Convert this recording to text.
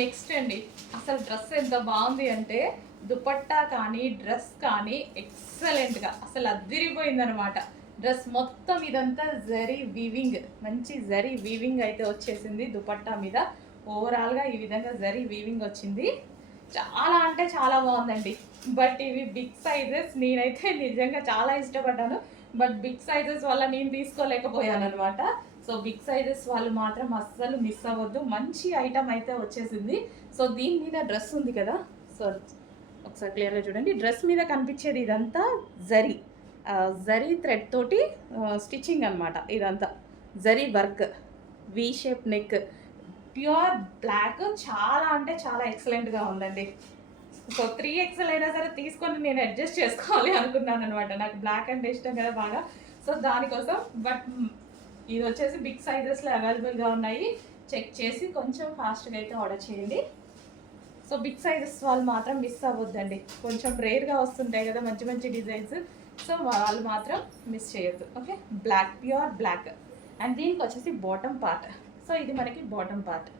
Next అండి, అసలు dress ఎంత బాగుంది అంటే దుపట్టా కానీ డ్రెస్ కానీ ఎక్సలెంట్గా అసలు అద్దిరిపోయిందనమాట. డ్రెస్ మొత్తం ఇదంతా జరీ వీవింగ్, మంచి జరీ వీవింగ్ అయితే వచ్చేసింది దుపట్టా మీద. ఓవరాల్గా ఈ విధంగా జరీ వీవింగ్ వచ్చింది. చాలా అంటే చాలా బాగుందండి. బట్ ఇవి బిగ్ సైజెస్, నేనైతే నిజంగా చాలా ఇష్టపడ్డాను. బట్ బిగ్ సైజెస్ వల్ల నేను తీసుకోలేకపోయాను అనమాట. సో బిగ్ సైజెస్ వాళ్ళు మాత్రం అస్సలు మిస్ అవ్వద్దు. మంచి ఐటమ్ అయితే వచ్చేసింది. సో దీని మీద డ్రెస్ ఉంది కదా, సో ఒకసారి క్లియర్గా చూడండి. డ్రెస్ మీద కనిపించేది ఇదంతా జరీ, జరీ థ్రెడ్ తోటి స్టిచ్చింగ్ అనమాట. ఇదంతా zari work, V shape neck, pure black. చాలా అంటే చాలా ఎక్సలెంట్గా ఉందండి. సో 3XL అయినా సరే తీసుకొని నేను అడ్జస్ట్ చేసుకోవాలి అనుకున్నాను అనమాట. నాకు బ్లాక్ అంటే ఇష్టం కదా బాగా. సో దానికోసం. బట్ ఇది వచ్చేసి బిగ్ సైజెస్లో అవైలబుల్గా ఉన్నాయి. చెక్ చేసి కొంచెం ఫాస్ట్గా అయితే ఆర్డర్ చేయండి. సో బిగ్ సైజెస్ వాళ్ళు మాత్రం మిస్ అవ్వద్దండి. కొంచెం రేర్గా వస్తుంటాయి కదా మంచి మంచి డిజైన్స్. సో వాళ్ళు మాత్రం మిస్ చేయొద్దు. Okay, black, pure black. And దీనికి వచ్చేసి బాటమ్ పార్ట్. సో ఇది మనకి బాటమ్ పార్ట్.